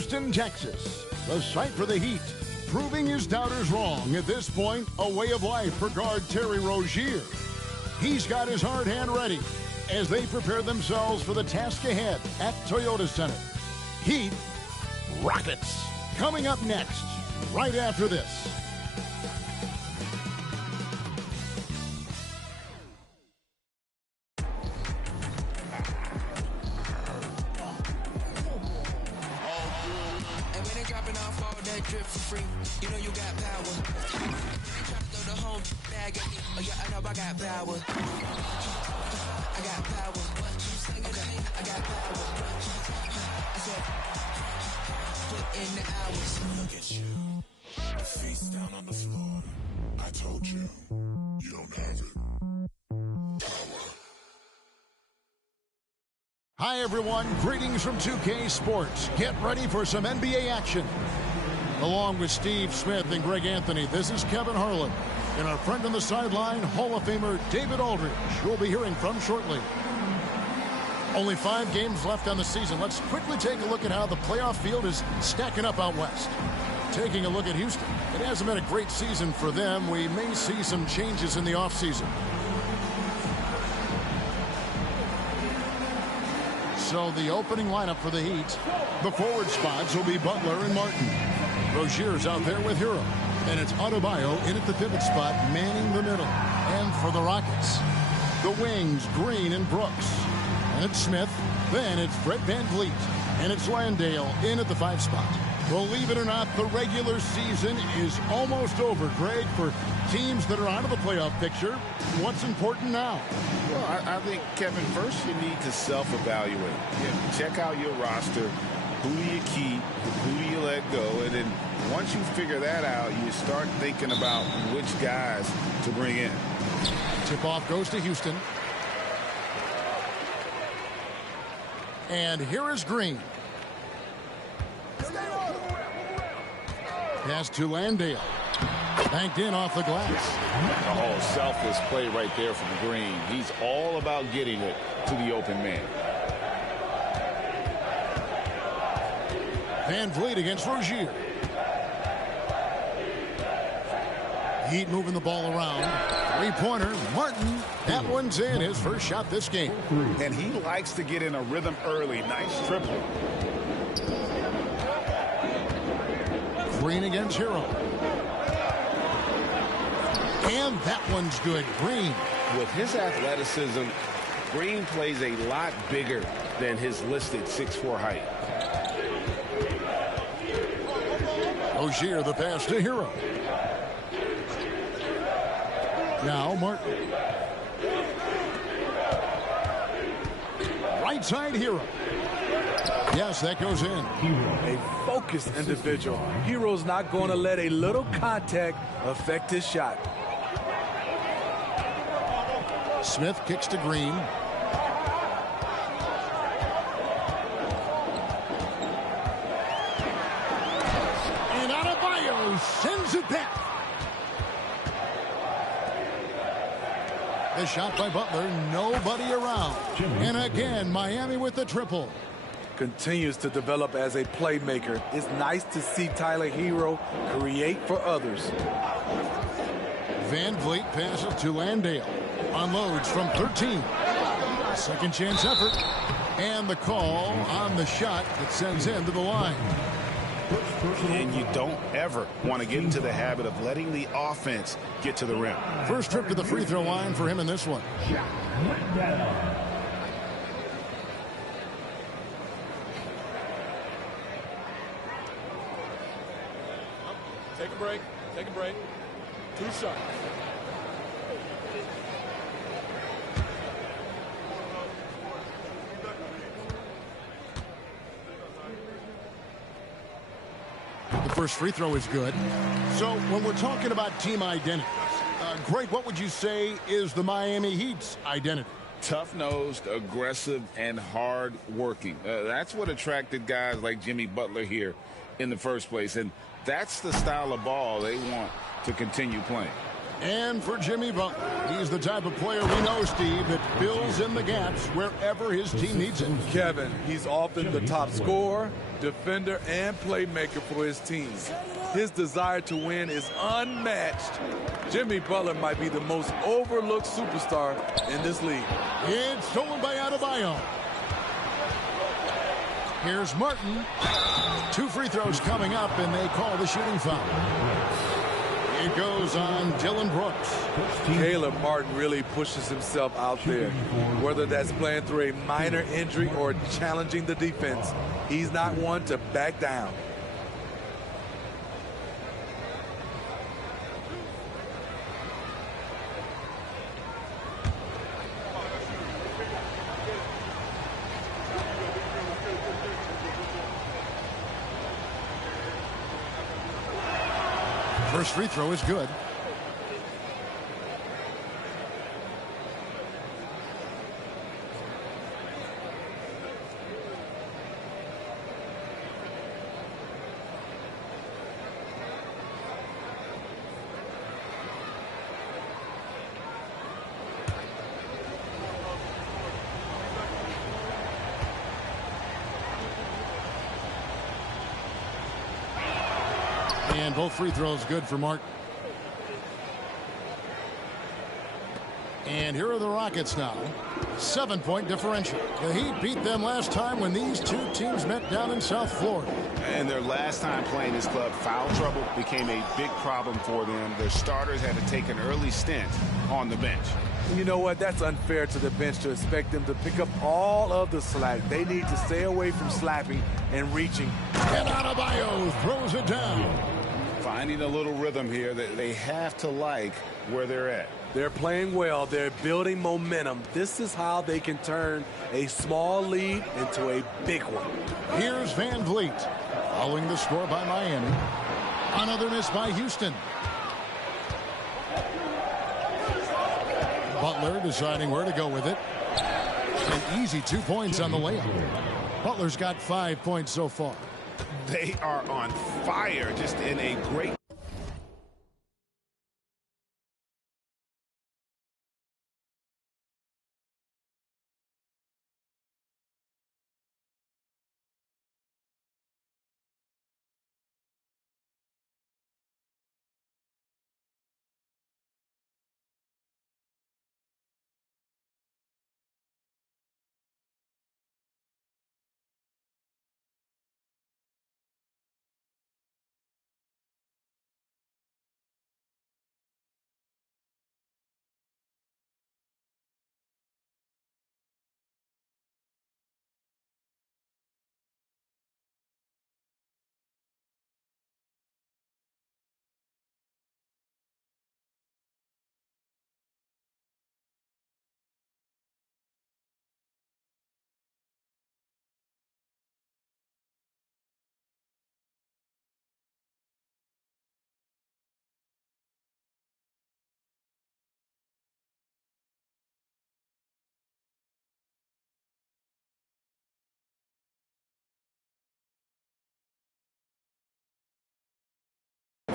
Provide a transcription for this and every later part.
Houston, Texas, the site for the Heat, proving his doubters wrong. At this point, a way of life for guard Terry Rozier. He's got his hard hand ready as they prepare themselves for the task ahead at Toyota Center. Heat Rockets coming up next, right after this. Drip for free, you know you got power. Try to throw the whole bag at me. Oh yeah, I know I got power. I got power. I got power. I said, put in the hours. Look at you. Face down on the floor. I told you, you don't have it. Power. Hi everyone, greetings from 2K Sports. Get ready for some NBA action. Along with Steve Smith and Greg Anthony, this is Kevin Harlan. And our friend on the sideline, Hall of Famer David Aldridge, we'll be hearing from shortly. Only 5 games left on the season. Let's quickly take a look at how the playoff field is stacking up out west. Taking a look at Houston, it hasn't been a great season for them. We may see some changes in the offseason. So the opening lineup for the Heat, the forward spots will be Butler and Martin. Rozier's out there with Hero. And it's Adebayo in at the pivot spot, manning the middle. And for the Rockets, the wings, Green and Brooks. And it's Smith. Then it's Fred VanVleet. And it's Landale in at the 5 spot. Believe it or not, the regular season is almost over, Greg. For teams that are out of the playoff picture, what's important now? Well, I think, Kevin, first you need to self-evaluate. Check out your roster. Who do you keep? Who do you let go? And then once you figure that out, you start thinking about which guys to bring in. Tip-off goes to Houston. And here is Green. Pass to Landale. Banked in off the glass. Oh, selfless play right there from Green. He's all about getting it to the open man. VanVleet against Rozier. Heat moving the ball around. 3-pointer, Martin. That one's in, his first shot this game. And he likes to get in a rhythm early. Nice triple. Green against Hero. And that one's good. Green. With his athleticism, Green plays a lot bigger than his listed 6'4" height. Rozier, the pass to Hero. Now Martin. Right side Hero. Yes, that goes in. A focused individual. Hero's not going to let a little contact affect his shot. Smith kicks to Green. And Adebayo sends it back. The shot by Butler, nobody around. And again, Miami with the triple. Continues to develop as a playmaker. It's nice to see Tyler Hero create for others. VanVleet passes to Landale. Unloads from 13. Second chance effort. And the call on the shot that sends him to the line. And you don't ever want to get into the habit of letting the offense get to the rim. First trip to the free throw line for him in this one. Take a break. Take a break. 2 shots. The first free throw is good. So when we're talking about team identity, Greg, what would you say is the Miami Heat's identity? Tough-nosed, aggressive, and hard-working. That's what attracted guys like Jimmy Butler here in the first place. And that's the style of ball they want to continue playing. And for Jimmy Butler, he's the type of player we know, Steve, that fills in the gaps wherever his team needs it. Kevin, he's often the top scorer, defender and playmaker for his team. His desire to win is unmatched. Jimmy Butler might be the most overlooked superstar in this league. It's stolen by Adebayo. Here's Martin. 2 free throws coming up, and they call the shooting foul. It goes on Dillon Brooks. Caleb Martin really pushes himself out there. Whether that's playing through a minor injury or challenging the defense, he's not one to back down. First free throw is good. And both free throws good for Martin. And here are the Rockets now. 7-point differential. The Heat beat them last time when these two teams met down in South Florida. And their last time playing this club, foul trouble became a big problem for them. Their starters had to take an early stint on the bench. You know what? That's unfair to the bench to expect them to pick up all of the slack. They need to stay away from slapping and reaching. And Adebayo throws it down. Finding a little rhythm here that they have to like where they're at. They're playing well. They're building momentum. This is how they can turn a small lead into a big one. Here's Van Vliet. Following the score by Miami. Another miss by Houston. Butler deciding where to go with it. An easy 2 points on the layup. Butler's got 5 points so far. They are on fire, just in a great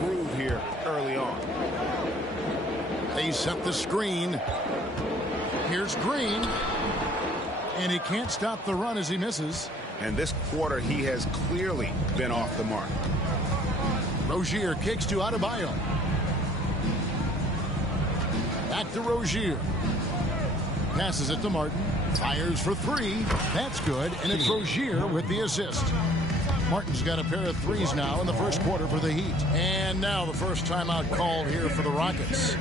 groove here early on. They set the screen. Here's Green. And he can't stop the run as he misses. And this quarter, he has clearly been off the mark. Rozier kicks to Adebayo. Back to Rozier. Passes it to Martin. Fires for 3. That's good. And it's Rozier with the assist. Martin's got a pair of threes now in the first quarter for the Heat. And now the first timeout called here for the Rockets.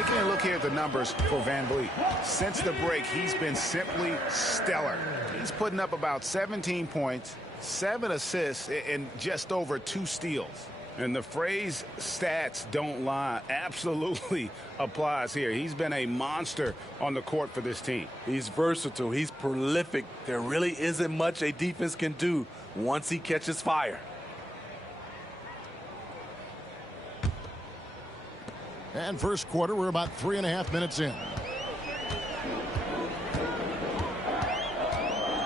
Taking a look here at the numbers for Van Vliet. Since the break, he's been simply stellar. He's putting up about 17 points, 7 assists, and just over 2 steals. And the phrase stats don't lie absolutely applies here. He's been a monster on the court for this team. He's versatile. He's prolific. There really isn't much a defense can do once he catches fire. And first quarter, we're about 3.5 minutes in.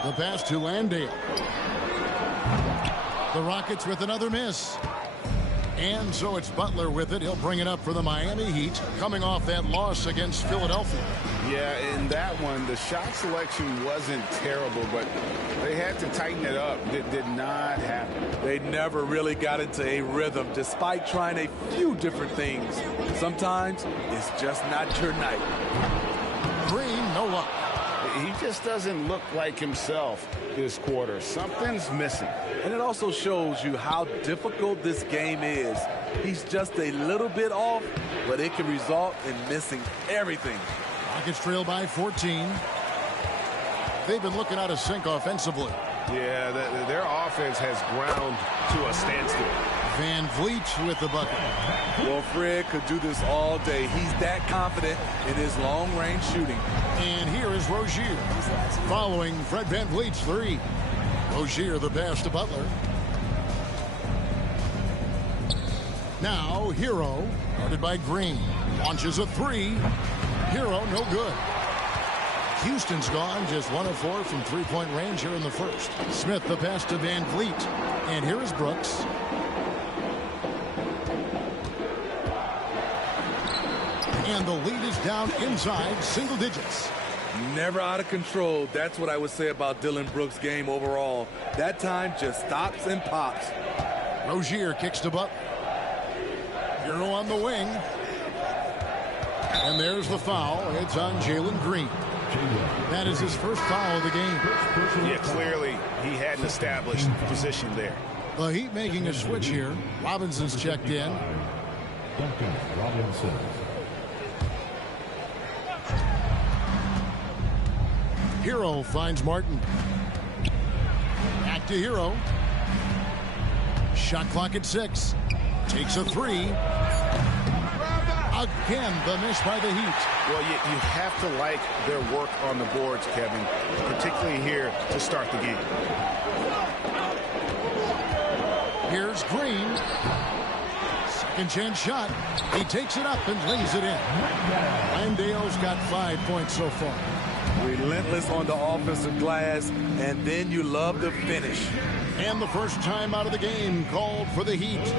The pass to Landale. The Rockets with another miss. And so it's Butler with it. He'll bring it up for the Miami Heat, coming off that loss against Philadelphia. Yeah, in that one, the shot selection wasn't terrible, but they had to tighten it up. It did not happen. They never really got into a rhythm, despite trying a few different things. Sometimes it's just not your night. Green, no luck. He just doesn't look like himself this quarter. Something's missing. And it also shows you how difficult this game is. He's just a little bit off, but it can result in missing everything. Rockets trail by 14. They've been looking out of sync offensively. Yeah, their offense has ground to a standstill. Van Vliet with the bucket. Well, Fred could do this all day. He's that confident in his long-range shooting. And here is Rozier, following Fred Van Vliet's three. Rozier the pass to Butler. Now Hero, guarded by Green, launches a three. Hero no good. Houston's gone just 1 of 4 from three-point range here in the first. Smith the pass to Van Vliet. And here is Brooks. And the lead is down inside single digits. Never out of control. That's what I would say about Dillon Brooks' game overall. That time just stops and pops. Rozier kicks to Butler. Hero on the wing. And there's the foul. It's on Jalen Green. That is his first foul of the game. Yeah, clearly he hadn't established position there. The Heat making a switch here. Robinson's checked in. Duncan Robinson. Hero finds Martin. Back to Hero. Shot clock at 6. Takes a three. Again, the miss by the Heat. Well, you have to like their work on the boards, Kevin, particularly here to start the game. Here's Green. Second chance shot. He takes it up and lays it in. Landale's got 5 points so far. Relentless on the offensive glass, and then you love the finish. And the first time out of the game called for the Heat.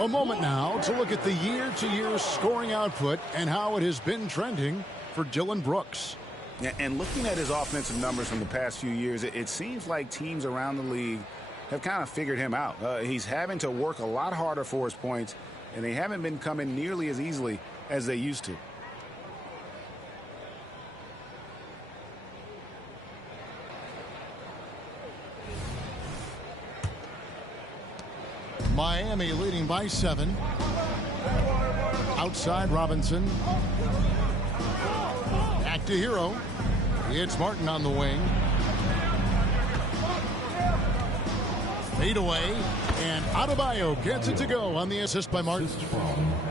A moment now to look at the year-to-year scoring output and how it has been trending for Dillon Brooks. Yeah, and looking at his offensive numbers from the past few years, it seems like teams around the league have kind of figured him out. He's having to work a lot harder for his points, and they haven't been coming nearly as easily as they used to. Miami leading by 7. Outside Robinson. Back to Hero. It's Martin on the wing. Fade away. And Adebayo gets it to go on the assist by Martin.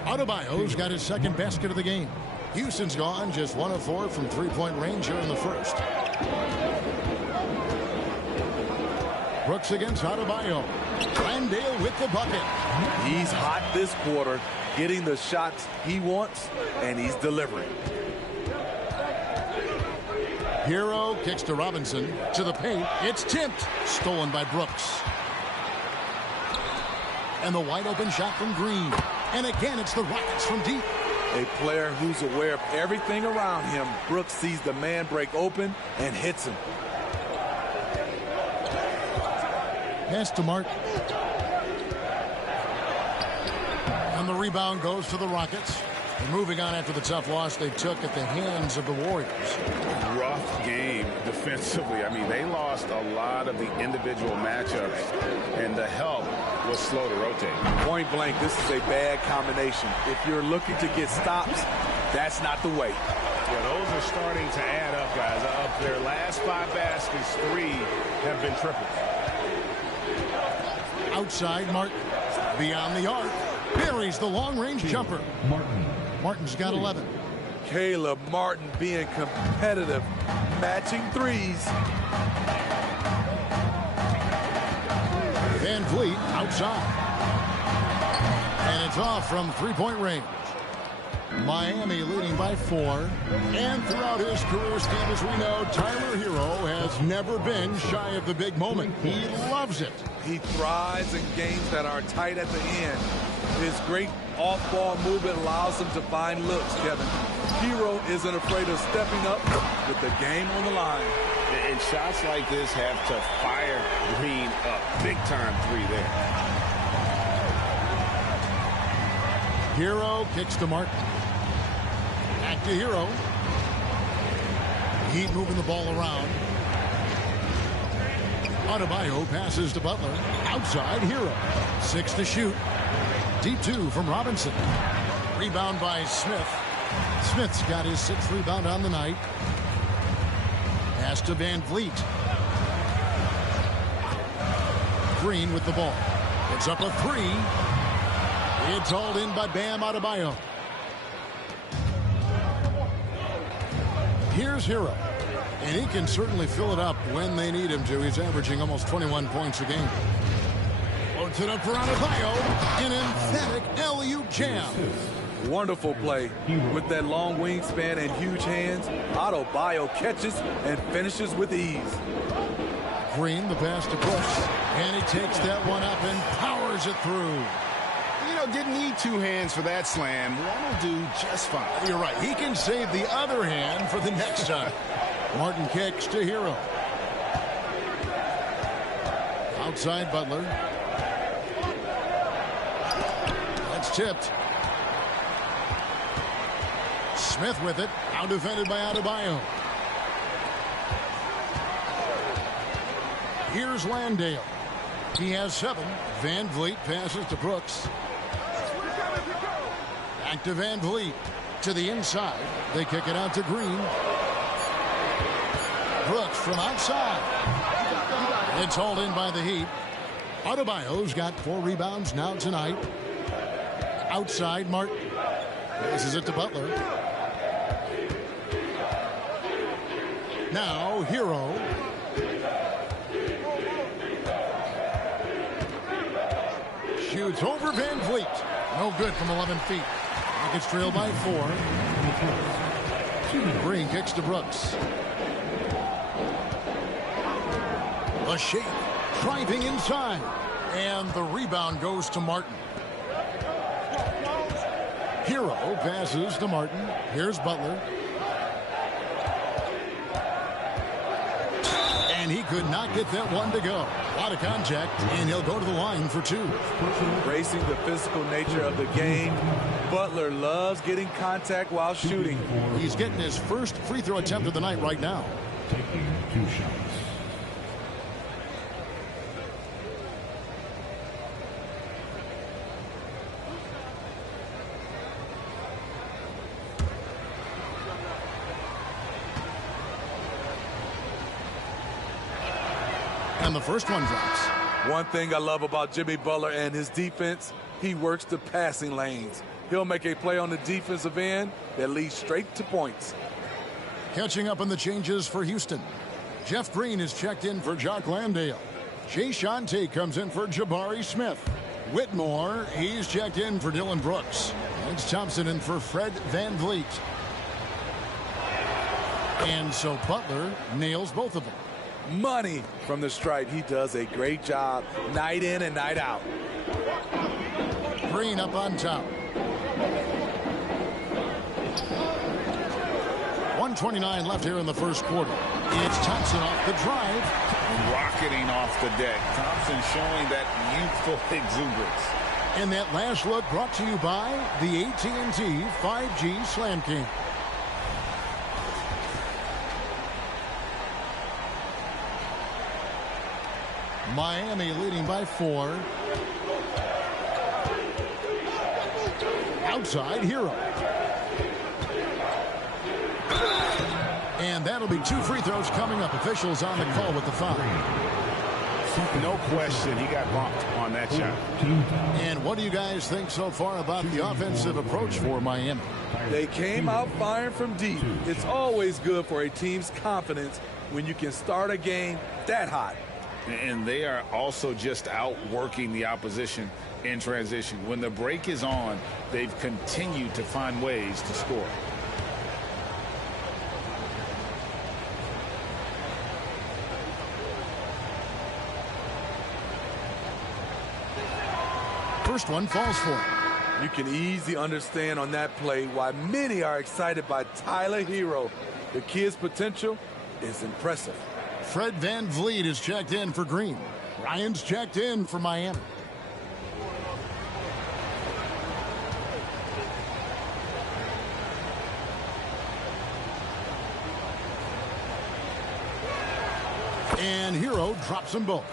Adebayo's got his second basket of the game. Houston's gone just 1 of 4 from three-point range here in the first. Brooks against Adebayo. Landale with the bucket. He's hot this quarter, getting the shots he wants, and he's delivering. Hero kicks to Robinson. To the paint. It's tipped. Stolen by Brooks. And the wide open shot from Green. And again, it's the Rockets from deep. A player who's aware of everything around him. Brooks sees the man break open and hits him. Pass to Martin. And the rebound goes to the Rockets. And moving on after the tough loss they took at the hands of the Warriors. Rough game defensively. I mean, they lost a lot of the individual matchups, and the help was slow to rotate. Point blank, this is a bad combination. If you're looking to get stops, that's not the way. Yeah, those are starting to add up, guys. Of their last 5 baskets, 3 have been triples. Outside Martin. Beyond the arc. Buries the long-range jumper. Martin's got 11. Caleb Martin being competitive, matching threes. Van Vliet outside. And it's off from three-point range. Miami leading by 4. And throughout his career, Steve, as we know, Tyler Hero has never been shy of the big moment. He loves it. He thrives in games that are tight at the end. His great off-ball movement allows him to find looks, Kevin. Hero isn't afraid of stepping up with the game on the line. And shots like this have to fire Green up. Big-time 3 there. Hero kicks to Martin. Back to Hero. Heat moving the ball around. Adebayo passes to Butler. Outside Hero. 6 to shoot. Deep 2 from Robinson. Rebound by Smith. Smith's got his 6th rebound on the night. Pass to Van Vliet. Green with the ball. It's up a 3. It's hauled in by Bam Adebayo. Here's Hero. And he can certainly fill it up when they need him to. He's averaging almost 21 points a game. Loads it up for Adebayo. An emphatic LU jam. Wonderful play. With that long wingspan and huge hands, Adebayo catches and finishes with ease. Green, the pass to Brooks. And he takes that one up and powers it through. You know, didn't need 2 hands for that slam. One will do just fine. You're right. He can save the other hand for the next time. Martin kicks to Hero. Outside Butler. That's tipped. Smith with it. Out defended by Adebayo. Here's Landale. He has 7. Van Vliet passes to Brooks. Back to Van Vliet. To the inside. They kick it out to Green. Brooks from outside. It's hauled in by the Heat. Adebayo's got 4 rebounds now tonight. Outside Martin. Passes it to Butler. Now Hero. Shoots over Van Vliet. No good from 11 feet. Rockets trail by 4. Green kicks to Brooks. A shake. Driving inside. And the rebound goes to Martin. Hero passes to Martin. Here's Butler. And he could not get that one to go. A lot of contact, and he'll go to the line for 2. Embracing the physical nature of the game, Butler loves getting contact while shooting. He's getting his first free throw attempt of the night right now. Taking 2 shots. And the first one drops. One thing I love about Jimmy Butler and his defense, he works the passing lanes. He'll make a play on the defensive end that leads straight to points. Catching up on the changes for Houston. Jeff Green is checked in for Jock Landale. Jay Shante comes in for Jabari Smith. Whitmore, he's checked in for Dylan Brooks. It's Thompson in for Fred VanVleet. And so Butler nails both of them. Money from the stripe. He does a great job night in and night out. Green up on top. 1:29 left here in the first quarter. It's Thompson off the drive. Rocketing off the deck. Thompson showing that youthful exuberance. And that last look brought to you by the AT&T 5G Slam King. Miami leading by 4. Outside, Hero. And that'll be 2 free throws coming up. Officials on the call with the foul. No question, he got bumped on that shot. And what do you guys think so far about the offensive approach for Miami? They came out firing from deep. It's always good for a team's confidence when you can start a game that hot. And they are also just outworking the opposition in transition. When the break is on, they've continued to find ways to score. First one falls for him. You can easily understand on that play why many are excited by Tyler Hero. The kid's potential is impressive. Fred VanVleet is checked in for Green. Ryan's checked in for Miami. And Hero drops them both.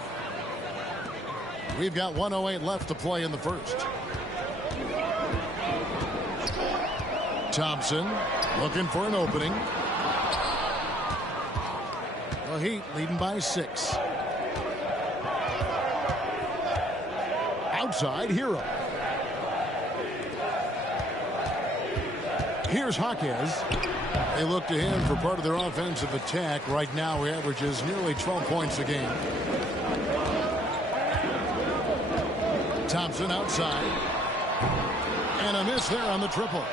We've got 1:08 left to play in the first. Thompson looking for an opening. The Heat leading by 6. Outside, Hero. Here's Jaquez. They look to him for part of their offensive attack. Right now, he averages nearly 12 points a game. Thompson outside. And a miss there on the triple.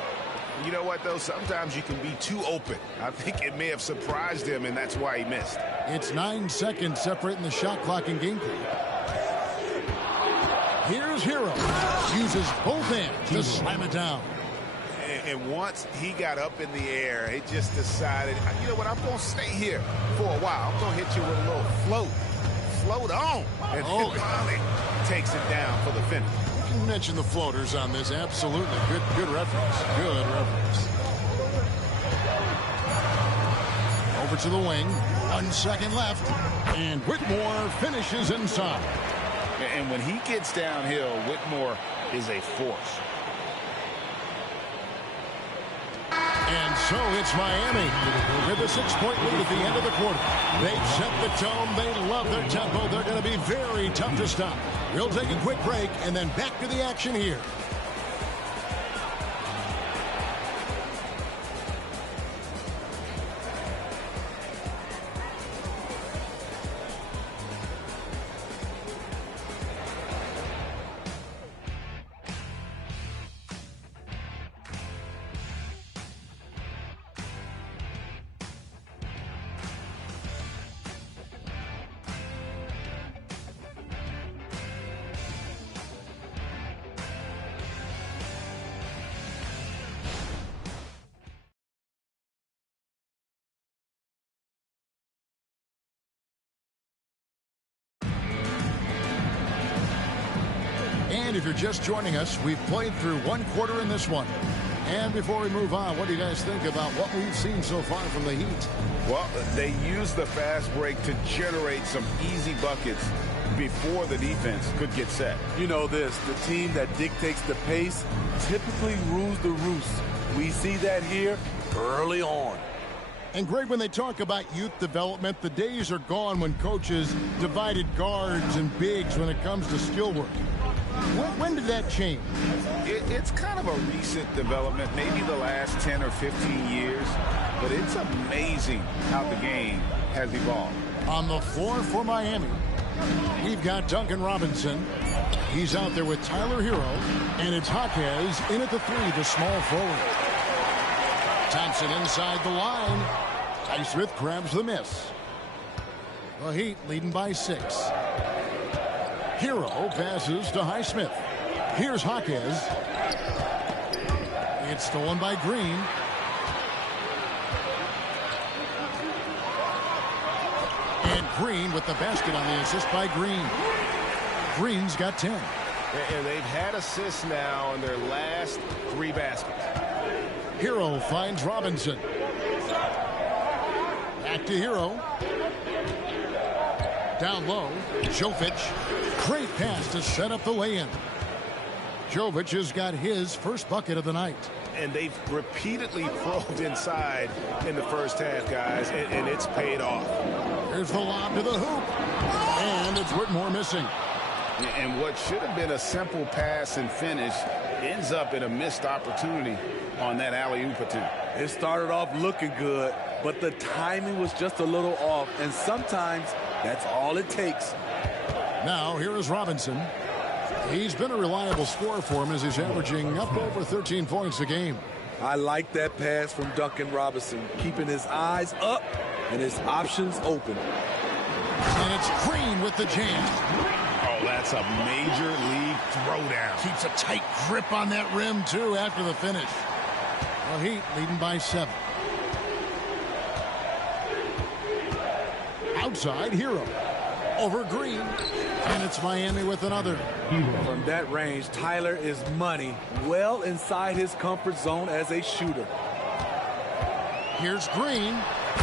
You know what, though? Sometimes you can be too open. I think it may have surprised him, and that's why he missed. It's 9 seconds separating the shot clock and game clock. Here's Hero. Uses both hands to slam it down. And once he got up in the air, he just decided, you know what, I'm going to stay here for a while. I'm going to hit you with a little float. Float on. And finally takes it down for the finish. You mentioned the floaters on this. Absolutely. Good reference. Good reference. Over to the wing. 1 second left. And Whitmore finishes inside. And when he gets downhill, Whitmore is a force. And so it's Miami with a 6-point lead at the end of the quarter. They've set the tone. They love their tempo. They're going to be very tough to stop. We'll take a quick break and then back to the action here. And if you're just joining us, we've played through 1 quarter in this one. And before we move on, what do you guys think about what we've seen so far from the Heat? Well, they used the fast break to generate some easy buckets before the defense could get set. You know this, the team that dictates the pace typically rules the roost. We see that here early on. And Greg, when they talk about youth development, the days are gone when coaches divided guards and bigs when it comes to skill work. When did that change? It's kind of a recent development, maybe the last 10 or 15 years, but it's amazing how the game has evolved. On the floor for Miami, we've got Duncan Robinson. He's out there with Tyler Hero, and it's Jaquez in at the three, the small forward. Thompson inside the line. Highsmith grabs the miss. The Heat leading by 6. Hero passes to Highsmith. Here's Jaquez. It's stolen by Green. And Green with the basket on the assist by Green. Green's got 10. And they've had assists now in their last 3 baskets. Hero finds Robinson. Back to Hero. Down low. Jovic. Great pass to set up the lay-in. Jovic has got his first bucket of the night. And they've repeatedly probed inside in the first half, guys, and it's paid off. There's the lob to the hoop. And it's Whitmore missing. And what should have been a simple pass and finish ends up in a missed opportunity on that alley-oop attempt. It started off looking good, but the timing was just a little off, and sometimes that's all it takes. Now, here is Robinson. He's been a reliable scorer for him as he's averaging up over 13 points a game. I like that pass from Duncan Robinson, keeping his eyes up and his options open. And it's Green with the jam. Oh, that's a major league throwdown. Keeps a tight grip on that rim, too, after the finish. The Heat leading by 7. Outside, Hero. Over Green. And it's Miami with another. From that range, Tyler is money, well inside his comfort zone as a shooter. Here's Green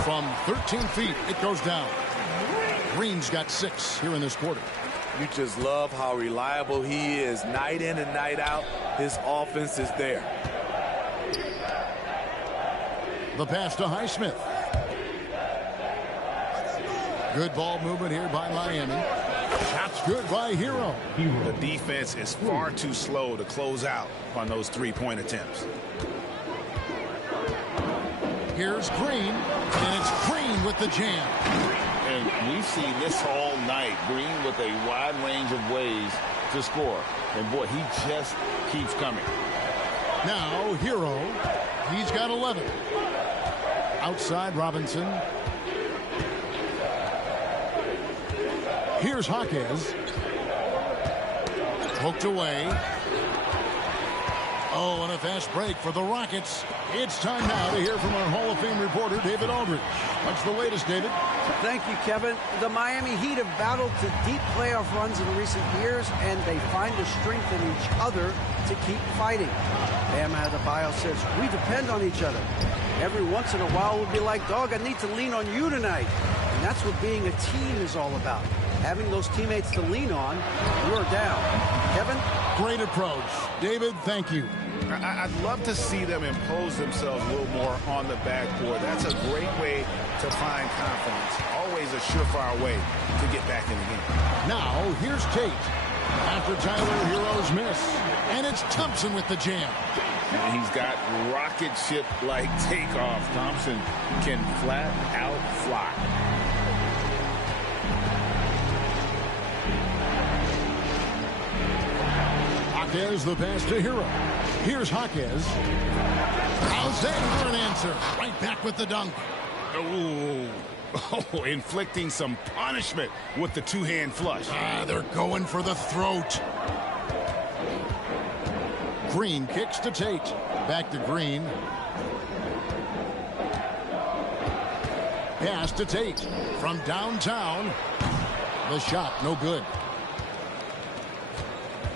from 13 feet. It goes down. Green's got 6 here in this quarter. You just love how reliable he is. Night in and night out, his offense is there. The pass to Highsmith. Good ball movement here by Miami. Shots good by Hero. The defense is far too slow to close out on those three-point attempts. Here's Green, and it's Green with the jam. And we see this all night. Green with a wide range of ways to score. And, boy, he just keeps coming. Now, Hero, he's got 11. Outside, Robinson. Here's Jaquez. Poked away. Oh, and a fast break for the Rockets. It's time now to hear from our Hall of Fame reporter, David Aldridge. What's the latest, David? Thank you, Kevin. The Miami Heat have battled to deep playoff runs in recent years, and they find the strength in each other to keep fighting. Bam Adebayo says, we depend on each other. Every once in a while, we'll be like, dog, I need to lean on you tonight. And that's what being a team is all about. Having those teammates to lean on, you're down. Kevin? Great approach. David, thank you. I'd love to see them impose themselves a little more on the backboard. That's a great way to find confidence. Always a surefire way to get back in the game. Now, here's Tate. After Tyler Hero's miss. And it's Thompson with the jam. And he's got rocket ship-like takeoff. Thompson can flat out fly. Jaquez the pass to Hero. Here's Jaquez. Alexander an answer. Right back with the dunk. Oh, inflicting some punishment with the two-hand flush. They're going for the throat. Green kicks to Tate. Back to Green. Pass to Tate. From downtown. The shot, no good.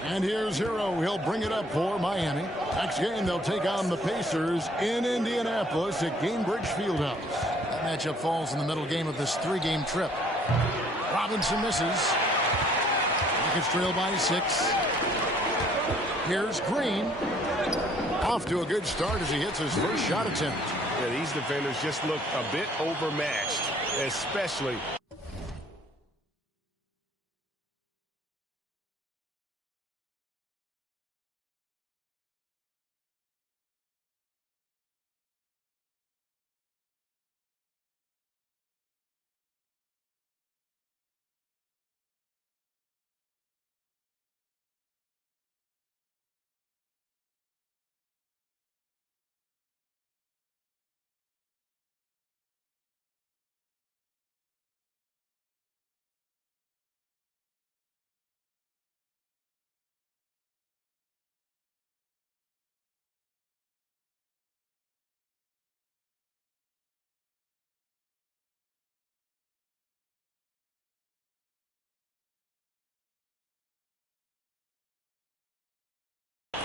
And here's Hero. He'll bring it up for Miami. Next game, they'll take on the Pacers in Indianapolis at Gainbridge Fieldhouse. That matchup falls in the middle game of this 3-game trip. Robinson misses. Rockets trail by 6. Here's Green. Off to a good start as he hits his first shot attempt. Yeah, these defenders just look a bit overmatched, especially.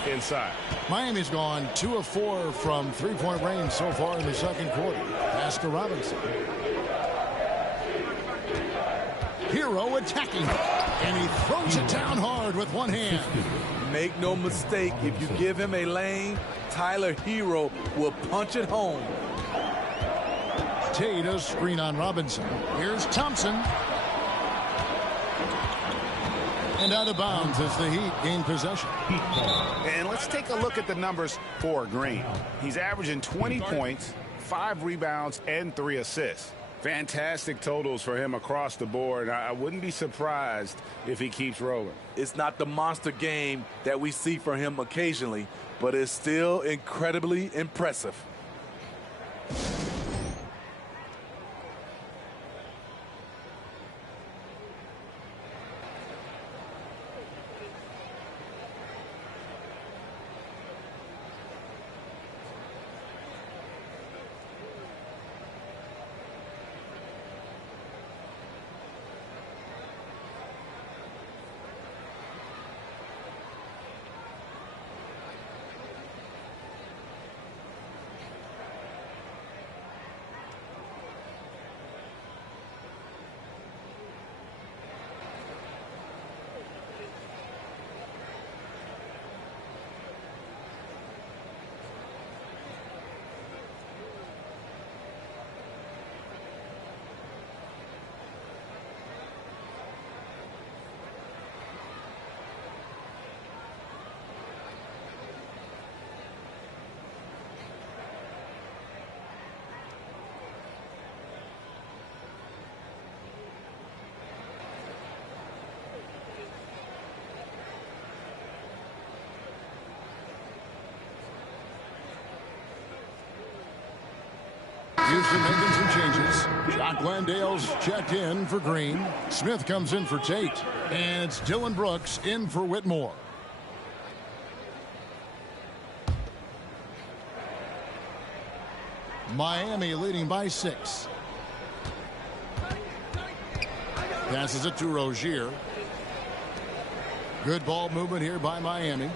Inside. Miami's gone 2 of 4 from three-point range so far in the second quarter. Pass to Robinson. Hero attacking. And he throws it down hard with one hand. Make no mistake, if you give him a lane, Tyler Hero will punch it home. Tatum screen on Robinson. Here's Thompson. And out of bounds as the Heat gain possession. And let's take a look at the numbers for Green. He's averaging 20 points, 5 rebounds, and 3 assists. Fantastic totals for him across the board. I wouldn't be surprised if he keeps rolling. It's not the monster game that we see from him occasionally, but it's still incredibly impressive. Houston making some changes. Jock Landale's checked in for Green. Smith comes in for Tate. And it's Dylan Brooks in for Whitmore. Miami leading by 6. Passes it to Rozier. Good ball movement here by Miami.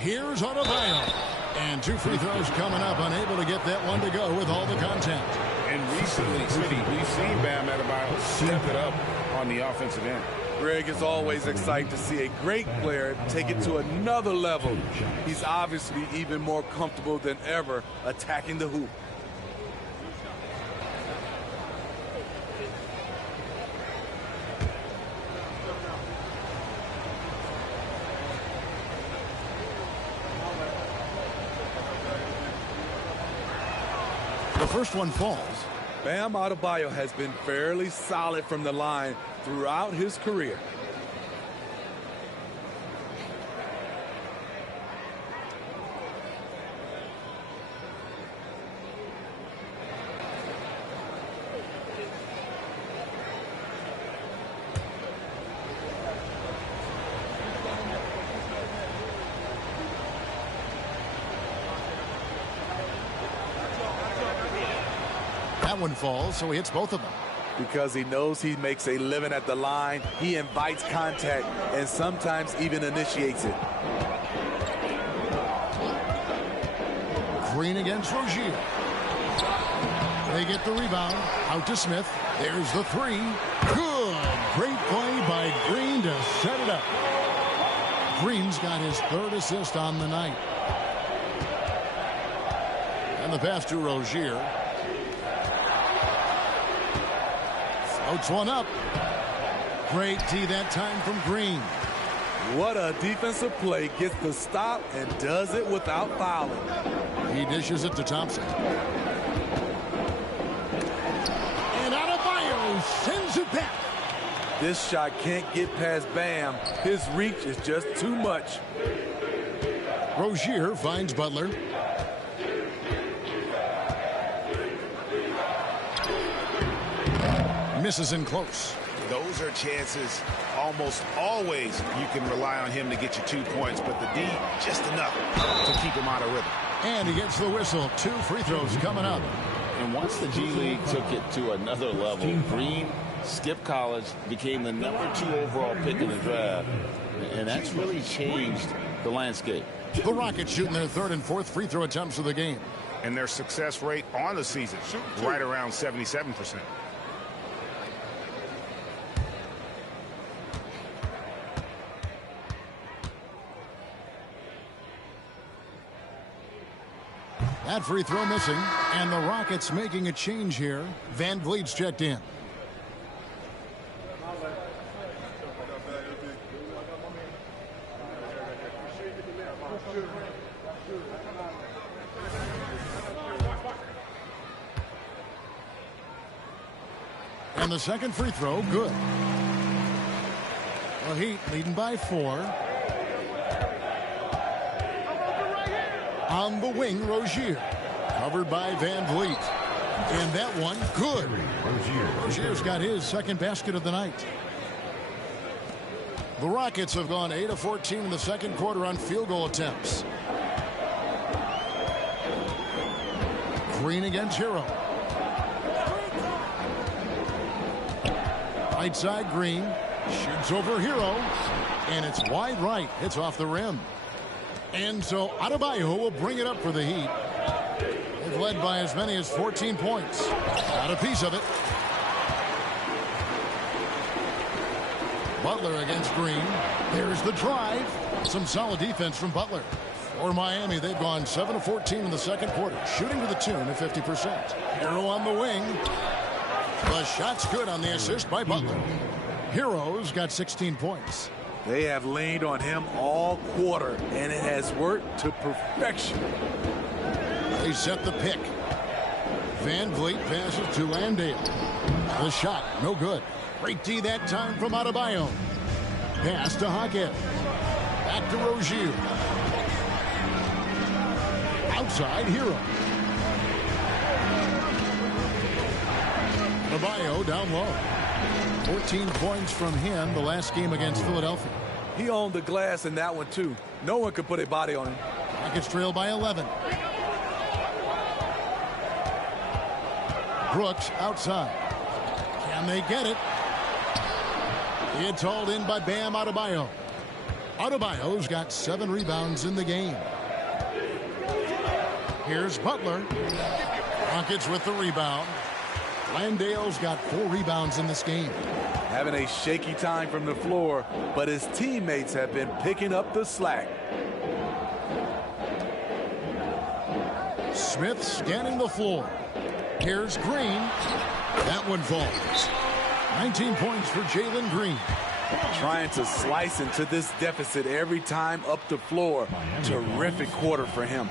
Here's Adebayo. And 2 free throws coming up, unable to get that one to go with all the contact. And recently, we've seen Bam Adebayo step it up on the offensive end. Greg is always excited to see a great player take it to another level. He's obviously even more comfortable than ever attacking the hoop. The first one falls. Bam Adebayo has been fairly solid from the line throughout his career. That one falls, so he hits both of them. Because he knows he makes a living at the line, he invites contact and sometimes even initiates it. Green against Rozier. They get the rebound. Out to Smith. There's the 3. Good. Great play by Green to set it up. Green's got his 3rd assist on the night. And the pass to Rozier. Floats one up. Great D that time from Green. What a defensive play. Gets the stop and does it without fouling. He dishes it to Thompson. And Adebayo sends it back. This shot can't get past Bam. His reach is just too much. Rozier finds Butler. Misses in close. Those are chances almost always you can rely on him to get you 2 points, but the D just enough to keep him out of rhythm. And he gets the whistle. 2 free throws coming up. And once the G League took it to another level, Green skipped college, became the #2 overall pick in the draft, and that's really changed the landscape. The Rockets shooting their 3rd and 4th free throw attempts of the game. And their success rate on the season, right around 77%. That free throw missing, and the Rockets making a change here. Van Vliet's checked in. And the second free throw, good. The Heat leading by 4. On the wing, Rozier. Covered by Van Vliet. And that one, good. Rozier's got his 2nd basket of the night. The Rockets have gone 8 of 14 in the 2nd quarter on field goal attempts. Green against Hero. Right side, Green. Shoots over Hero. And it's wide right. It's off the rim. And so Adebayo will bring it up for the Heat. They've led by as many as 14 points. Got a piece of it. Butler against Green. There's the drive. Some solid defense from Butler. For Miami, they've gone 7 of 14 in the 2nd quarter, shooting to the tune of 50%. Hero on the wing. The shot's good on the assist by Butler. Hero's got 16 points. They have leaned on him all quarter, and it has worked to perfection. They set the pick. Van Vliet passes to Landale. The shot, no good. Great D that time from Adebayo. Pass to Hackett. Back to Rozier. Outside, Hero. Adebayo down low. 14 points from him the last game against Philadelphia. He owned the glass in that one, too. No one could put a body on him. Rockets trail by 11. Brooks outside. Can they get it? It's hauled in by Bam Adebayo. Adebayo's got 7 rebounds in the game. Here's Butler. Rockets with the rebound. Landale's got 4 rebounds in this game. Having a shaky time from the floor, but his teammates have been picking up the slack. Smith scanning the floor. Here's Green. That one falls. 19 points for Jalen Green. Trying to slice into this deficit every time up the floor. Terrific quarter for him.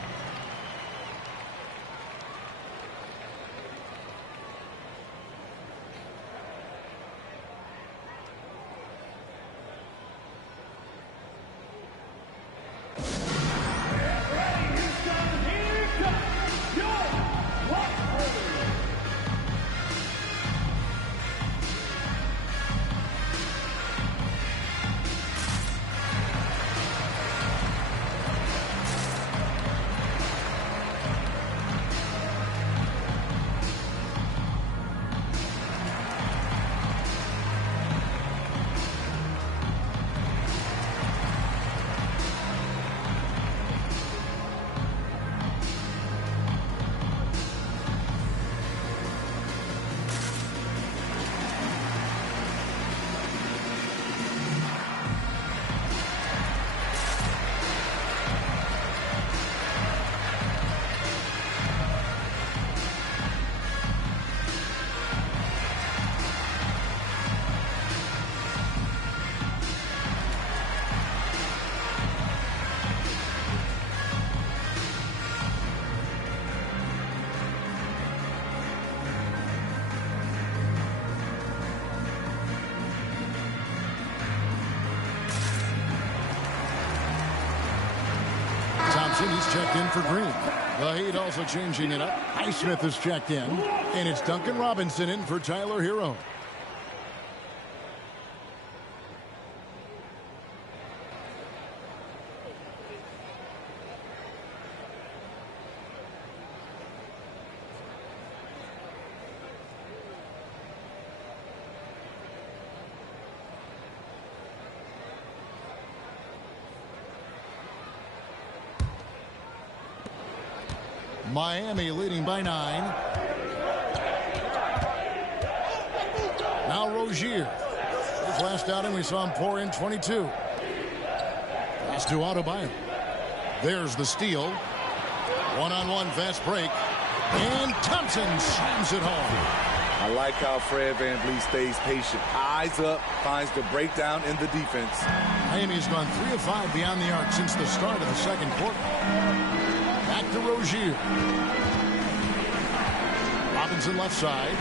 Robinson, he's checked in for Green. The Heat also changing it up. Highsmith is checked in. And it's Duncan Robinson in for Tyler Hero. Miami leading by 9. Now Rozier. His last outing, we saw him pour in 22. Pass to Adebayo. There's the steal. One-on-one fast break. And Thompson slams it home. I like how Fred VanVleet stays patient. Eyes up, finds the breakdown in the defense. Miami's gone 3 of 5 beyond the arc since the start of the second quarter. Back to Rozier. Robinson left side.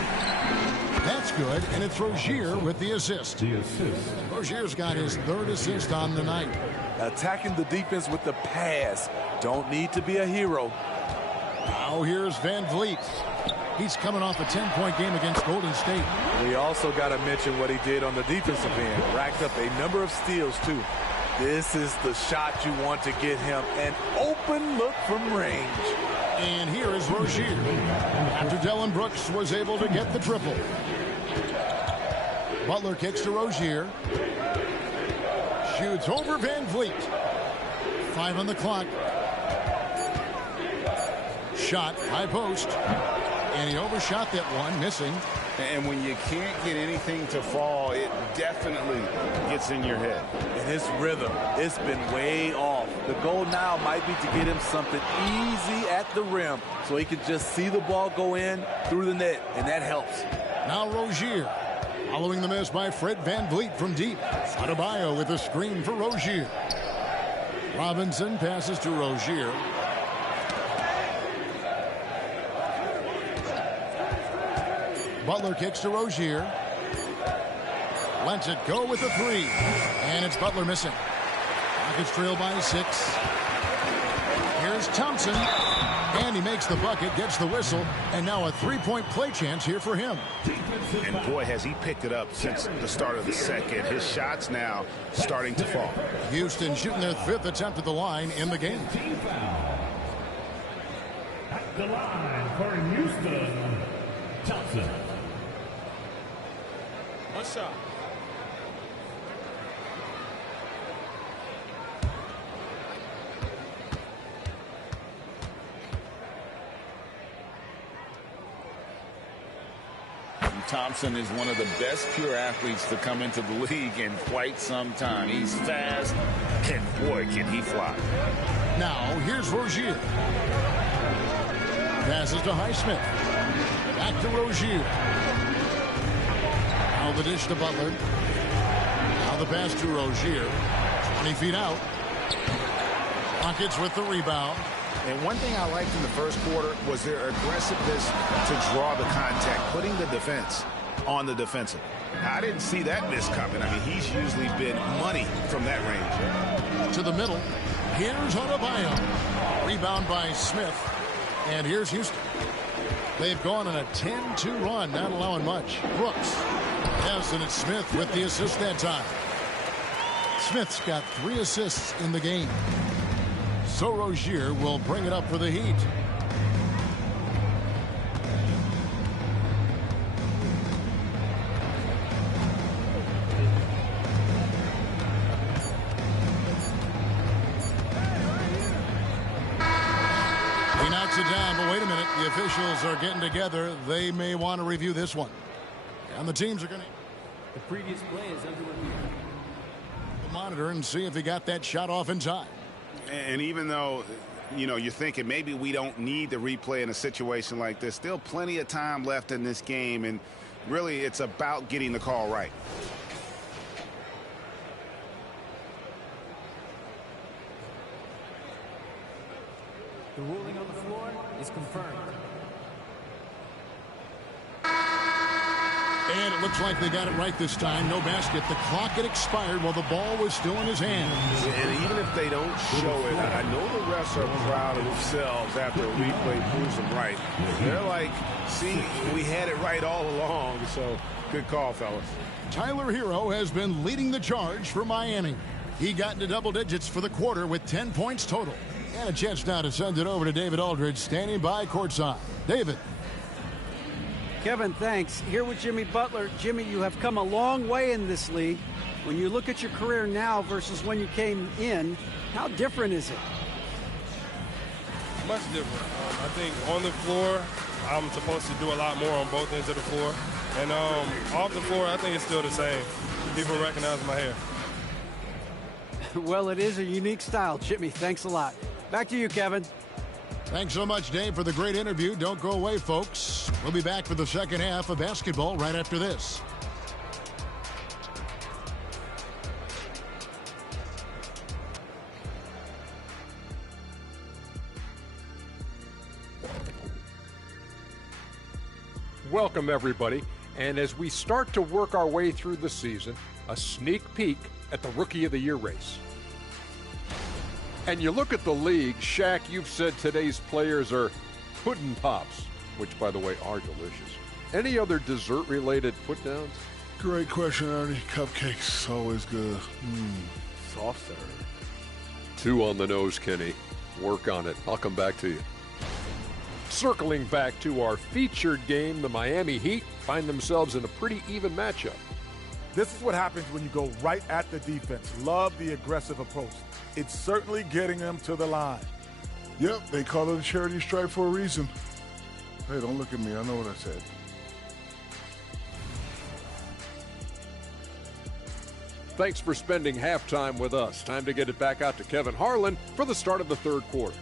That's good, and it's Rozier with the assist. Rozier's got his 3rd assist on the night. Attacking the defense with the pass. Don't need to be a hero. Now here's VanVleet. He's coming off a 10-point game against Golden State. We also got to mention what he did on the defensive end. Racked up a number of steals, too. This is the shot you want to get him. An open look from range. And here is Rozier. After Dillon Brooks was able to get the triple. Butler kicks to Rozier. Shoots over VanVleet. 5 on the clock. Shot, high post. And he overshot that one, missing. And when you can't get anything to fall, it definitely gets in your head. And his rhythm, it's been way off. The goal now might be to get him something easy at the rim so he can just see the ball go in through the net, and that helps. Now Rozier. Following the miss by Fred VanVleet from deep. Adebayo with a screen for Rozier. Robinson passes to Rozier. Butler kicks to Rozier. Lets it go with a 3. And it's Butler missing. Rockets trail by 6. Here's Thompson. And he makes the bucket, gets the whistle, and now a 3-point play chance here for him. And boy, has he picked it up since the start of the second. His shots now starting to fall. Houston shooting their 5th attempt at the line in the game. At the line for Houston, Thompson. One shot. Thompson is one of the best pure athletes to come into the league in quite some time. He's fast, and boy, can he fly. Now, here's Rozier. Passes to Highsmith. Back to Rozier. Now the dish to Butler. Now the pass to Rozier. 20 feet out. Rockets with the rebound. And one thing I liked in the first quarter was their aggressiveness to draw the contact, putting the defense on the defensive. I didn't see that miss coming. I mean, he's usually been money from that range. To the middle. Here's Adebayo. Rebound by Smith. And here's Houston. They've gone on a 10-2 run, not allowing much. Brooks. Yes, and it's Smith with the assist that time. Smith's got 3 assists in the game. So Rozier will bring it up for the Heat. He knocks it down, but wait a minute. The officials are getting together. They may want to review this one. And the teams are going to The previous play is under review. Monitor and see if he got that shot off in time. And even though, you know, you're thinking maybe we don't need the replay in a situation like this, still plenty of time left in this game, and really it's about getting the call right. The ruling on the floor is confirmed. And it looks like they got it right this time. No basket. The clock had expired while the ball was still in his hands. And even if they don't show it, I know the refs are proud of themselves after a replay proves them right. They're like, see, we had it right all along. So good call, fellas. Tyler Hero has been leading the charge for Miami. He got into double digits for the quarter with 10 points total. And a chance now to send it over to David Aldridge, standing by courtside. David. Kevin, thanks. Here with Jimmy Butler. Jimmy, you have come a long way in this league. When you look at your career now versus when you came in, how different is it? Much different. I think on the floor, I'm supposed to do a lot more on both ends of the floor. And off the floor, I think it's still the same. People recognize my hair. Well, it is a unique style, Jimmy. Thanks a lot. Back to you, Kevin. Thanks so much, Dave, for the great interview. Don't go away, folks. We'll be back for the second half of basketball right after this. Welcome, everybody. And as we start to work our way through the season, a sneak peek at the Rookie of the Year race. And you look at the league, Shaq, you've said today's players are pudding pops, which, by the way, are delicious. Any other dessert-related put-downs? Great question, Ernie. Cupcakes, always good. Soft serve. 2 on the nose, Kenny. Work on it. I'll come back to you. Circling back to our featured game, the Miami Heat find themselves in a pretty even matchup. This is what happens when you go right at the defense. Love the aggressive approach. It's certainly getting them to the line. Yep, they call it a charity strike for a reason. Hey, don't look at me. I know what I said. Thanks for spending halftime with us. Time to get it back out to Kevin Harlan for the start of the third quarter.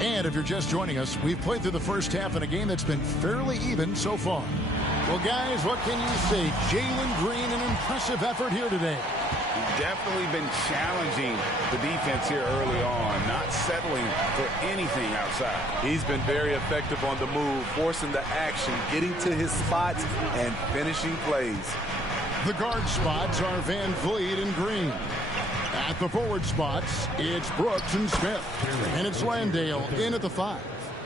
And if you're just joining us, we've played through the first half in a game that's been fairly even so far. Well, guys, what can you say? Jalen Green, an impressive effort here today. He's definitely been challenging the defense here early on, not settling for anything outside. He's been very effective on the move, forcing the action, getting to his spots, and finishing plays. The guard spots are Van Vliet and Green. At the forward spots, it's Brooks and Smith. And it's Landale in at the 5.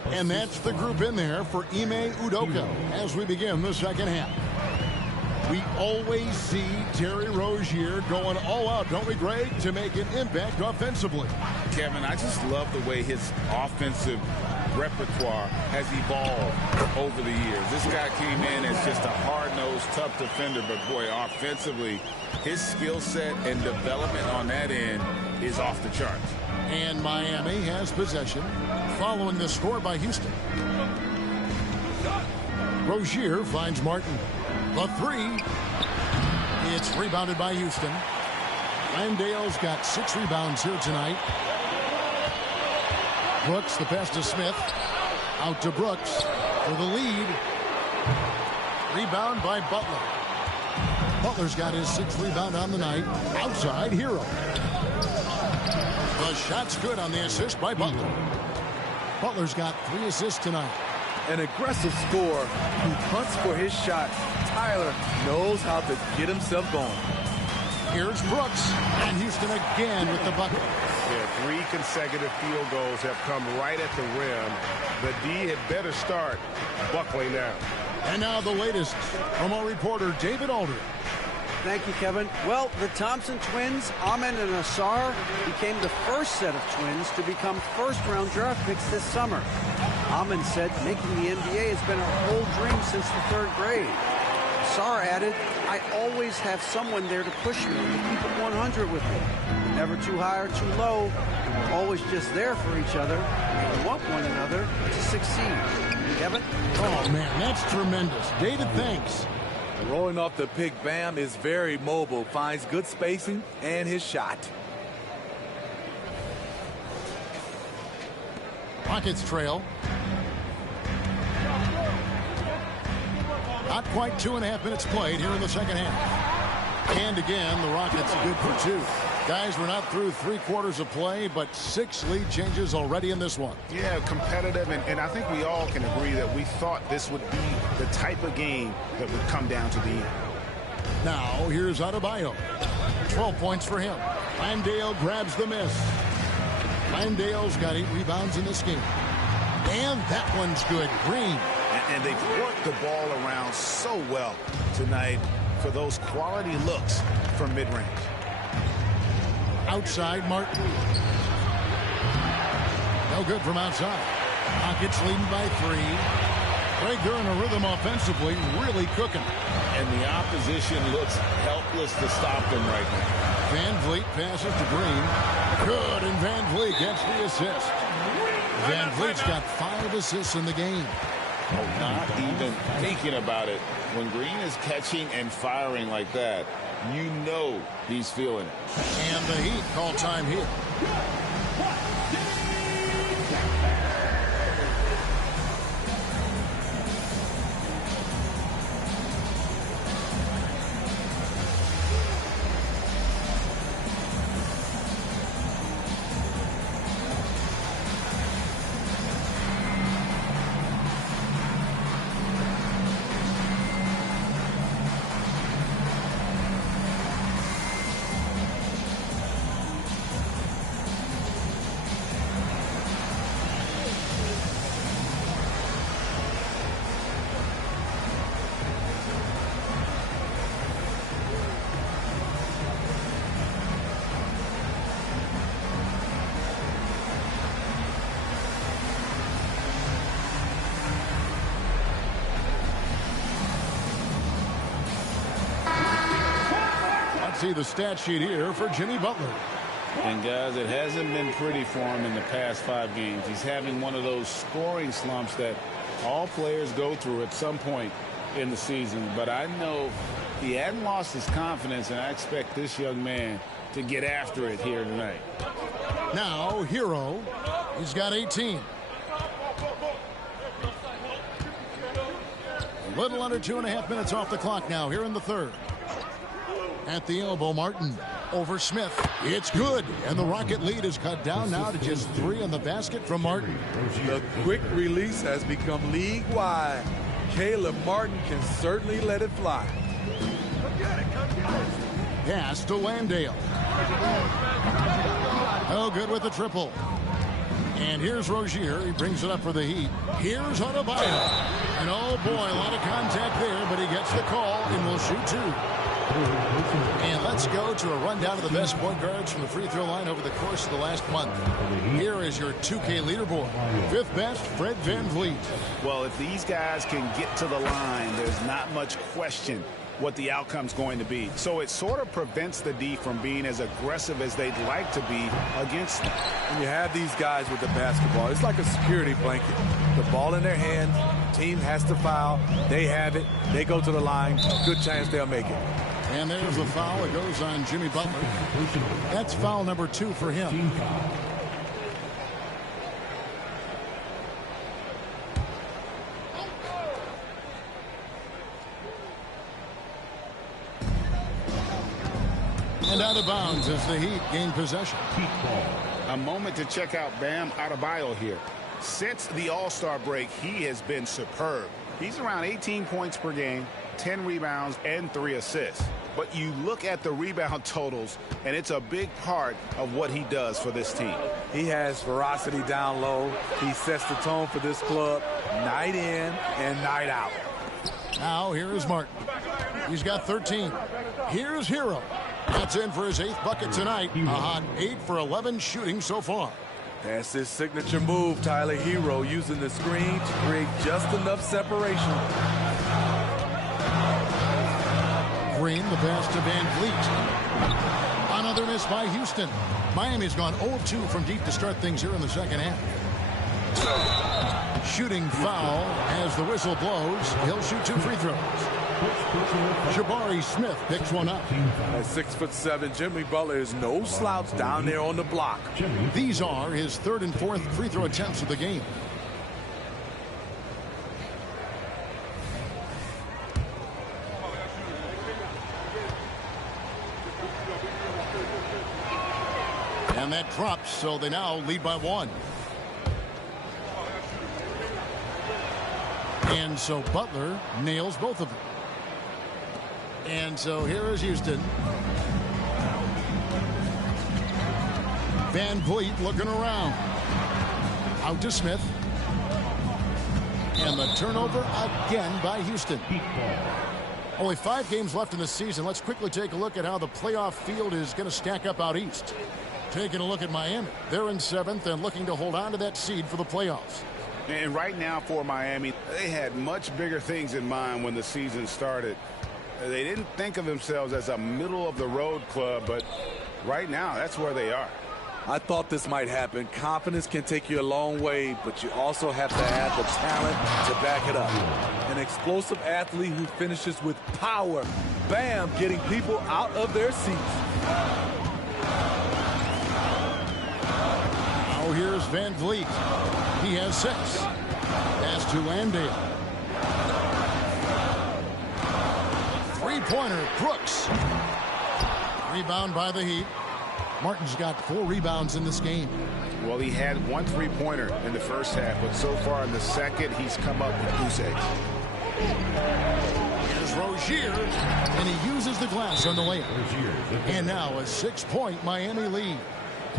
And that's the group in there for Ime Udoka as we begin the second half. We always see Terry Rozier going all out, don't we, Greg, to make an impact offensively. Kevin, I just love the way his offensive repertoire has evolved over the years. This guy came in as just a hard-nosed, tough defender, but boy, offensively, his skill set and development on that end is off the charts. And Miami has possession following the score by Houston. Rozier finds Martin. The 3. It's rebounded by Houston. Landale's got 6 rebounds here tonight. Brooks, the pass to Smith. Out to Brooks for the lead. Rebound by Butler. Butler's got his 6th rebound on the night. Outside, Hero. The shot's good on the assist by Butler. Butler's got 3 assists tonight. An aggressive scorer who hunts for his shot. Tyler knows how to get himself going. Here's Brooks, and Houston again with the bucket. Yeah, 3 consecutive field goals have come right at the rim. The D had better start buckling down. And now the latest from our reporter, David Aldridge. Thank you, Kevin. Well, the Thompson twins, Amen and Ausar, became the first set of twins to become first-round draft picks this summer. Amen said making the NBA has been a whole dream since the 3rd grade. Ausar added, I always have someone there to push me, to keep it 100 with me. Never too high or too low. We're always just there for each other. We want one another to succeed. Kevin? Oh, man, that's tremendous. David, thanks. Rolling off the pick, Bam is very mobile, finds good spacing and his shot. Rockets trail. Not quite 2.5 minutes played here in the second half. And again, the Rockets good for 2. Guys, we're not through 3 quarters of play, but 6 lead changes already in this one. Yeah, competitive, and I think we all can agree that we thought this would be the type of game that would come down to the end. Now, here's Adebayo. 12 points for him. Landale grabs the miss. Landale's got 8 rebounds in this game. And that one's good. Green. And they've worked the ball around so well tonight for those quality looks from mid-range. Outside, Martin. No good from outside. Rockets leading by 3. Greg, they're in a rhythm offensively, really cooking. And the opposition looks helpless to stop them right now. Van Vliet passes to Green. Good, and Van Vliet gets the assist. Van Vliet's got 5 assists in the game. Oh, not even thinking about it. When Green is catching and firing like that, you know he's feeling it. And the Heat call time here. See the stat sheet here for Jimmy Butler. And guys, it hasn't been pretty for him in the past 5 games. He's having one of those scoring slumps that all players go through at some point in the season. But I know he hadn't lost his confidence, and I expect this young man to get after it here tonight. Now, Hero. He's got 18. A little under 2.5 minutes off the clock now here in the third. At the elbow, Martin over Smith. It's good. And the Rocket lead is cut down now to just 3 in the basket from Martin. The quick release has become league-wide. Caleb Martin can certainly let it fly. Pass to Landale. Oh, good with the triple. And here's Rozier. He brings it up for the Heat. Here's Adebayo. And oh boy, a lot of contact there, but he gets the call and will shoot 2. And let's go to a rundown of the best point guards from the free throw line over the course of the last month. Here is your 2K leaderboard. 5th best, Fred VanVleet. Well, if these guys can get to the line, there's not much question what the outcome's going to be. So it sort of prevents the D from being as aggressive as they'd like to be against them. When you have these guys with the basketball, it's like a security blanket. The ball in their hand, team has to foul, they have it, they go to the line, good chance they'll make it. And there's the foul. It goes on Jimmy Butler. That's foul number 2 for him. And out of bounds as the Heat gain possession. A moment to check out Bam Adebayo here. Since the All-Star break, he has been superb. He's around 18 points per game, 10 rebounds, and 3 assists. But you look at the rebound totals, and it's a big part of what he does for this team. He has ferocity down low. He sets the tone for this club night in and night out. Now, here is Martin. He's got 13. Here's Hero. That's in for his 8th bucket tonight. A hot 8 for 11 shooting so far. That's his signature move, Tyler Hero, using the screen to create just enough separation. Green, the pass to Van Vliet. Another miss by Houston. Miami's gone 0-2 from deep to start things here in the second half. Shooting foul as the whistle blows. He'll shoot 2 free throws. Jabari Smith picks one up. At 6'7", Jimmy Butler is no slouch down there on the block. These are his 3rd and 4th free throw attempts of the game. And that drops, so they now lead by 1. And so Butler nails both of them. And so here is Houston. Van Vliet looking around. Out to Smith. And the turnover again by Houston. Only 5 games left in the season. Let's quickly take a look at how the playoff field is going to stack up out east. Taking a look at Miami. They're in 7th and looking to hold on to that seed for the playoffs. And right now for Miami, they had much bigger things in mind when the season started. They didn't think of themselves as a middle-of-the-road club, but right now, that's where they are. I thought this might happen. Confidence can take you a long way, but you also have to have the talent to back it up. An explosive athlete who finishes with power. Bam, getting people out of their seats. Now here's Van Vliet. He has 6. Pass to Landale. 3-pointer, Brooks. Rebound by the Heat. Martin's got 4 rebounds in this game. Well, he had 1 3-pointer in the first half, but so far in the second, he's come up with goose eggs. Here's Rozier, and he uses the glass on the layup. And now a 6-point Miami lead.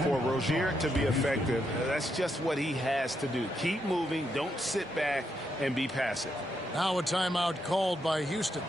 For Rozier to be effective, that's just what he has to do. Keep moving, don't sit back and be passive. Now a timeout called by Houston.